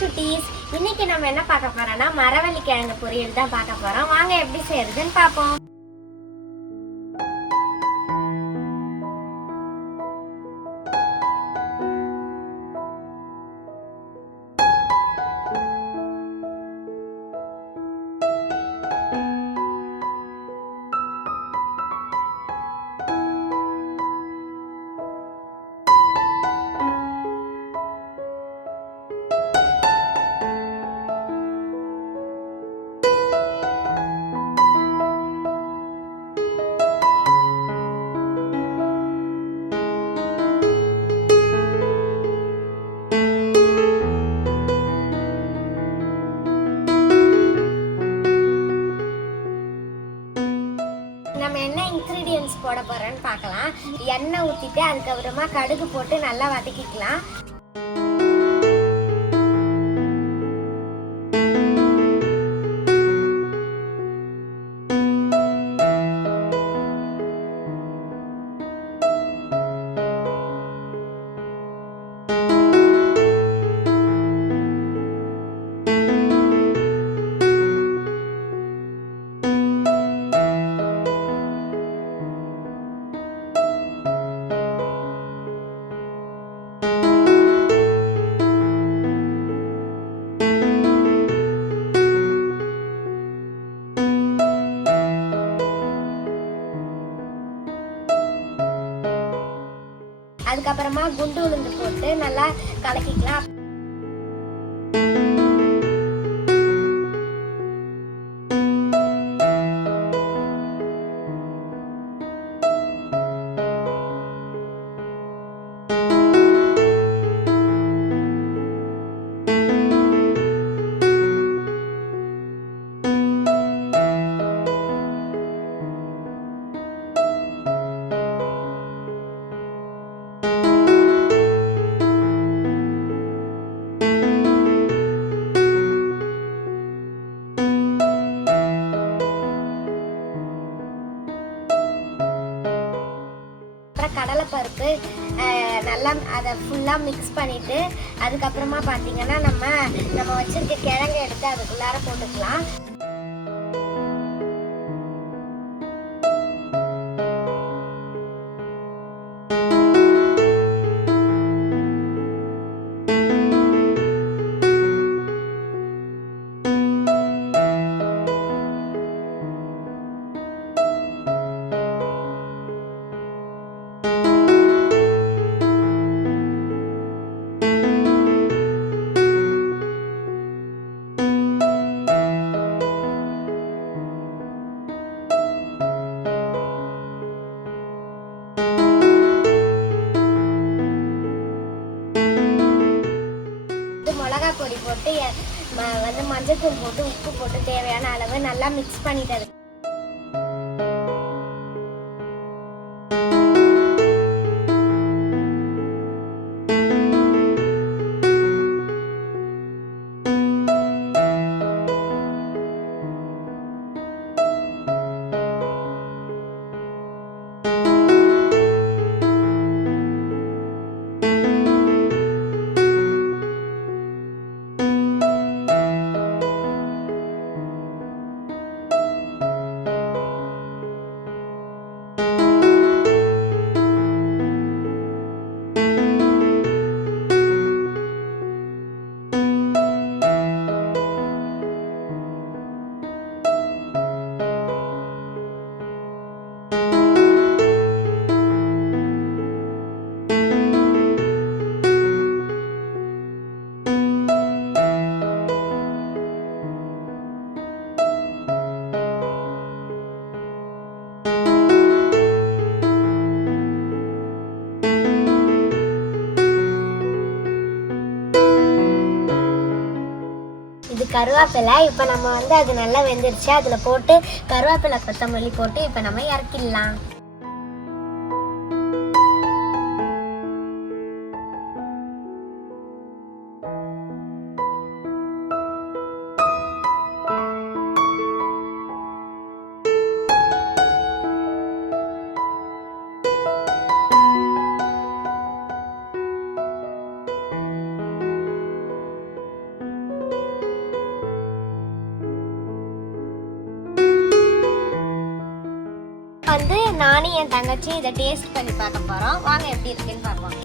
சுட்டீஸ். இன்னைக்கு நம்ம என்ன பார்க்க போறோம்னா மரவள்ளி கிழங்கு பொரியல் தான் பார்க்க போறோம். வாங்க எப்படி செய்யறதுன்னு பார்ப்போம். நம்ம என்ன இன்க்ரீடியன்ஸ் போட போறோம்னு பார்க்கலாம். எண்ணெய் ஊற்றிட்டு அதுக்கப்புறமா கடுகு போட்டு நல்லா வதக்கிக்கலாம். அதுக்கப்புறமா குண்டு உளுந்து போட்டு நல்லா கலக்கிக்கலாம். கடலைப்பருப்பு நல்லா அதை ஃபுல்லாக மிக்ஸ் பண்ணிவிட்டு அதுக்கப்புறமா பார்த்தீங்கன்னா நம்ம வச்சுருக்க கிழங்கு எடுத்து அதுக்குள்ளார போட்டுக்கலாம். மிளகாய் பொடி போட்டு மஞ்சள்தூள் போட்டு உப்பு போட்டு தேவையான அளவு நல்லா மிக்ஸ் பண்ணிட்டது. இது கருவேப்பிலை. இப்போ நம்ம அது நல்லா வெந்துருச்சு. அதில் போட்டு கருவேப்பிலை கொத்தமல்லி போட்டு இப்போ நம்ம இறக்கிடலாம். வந்து நானும் என் தங்கச்சி இதை டேஸ்ட் பண்ணி பார்க்க போகிறோம். வாங்க எப்படி இருக்குன்னு பார்ப்போம்.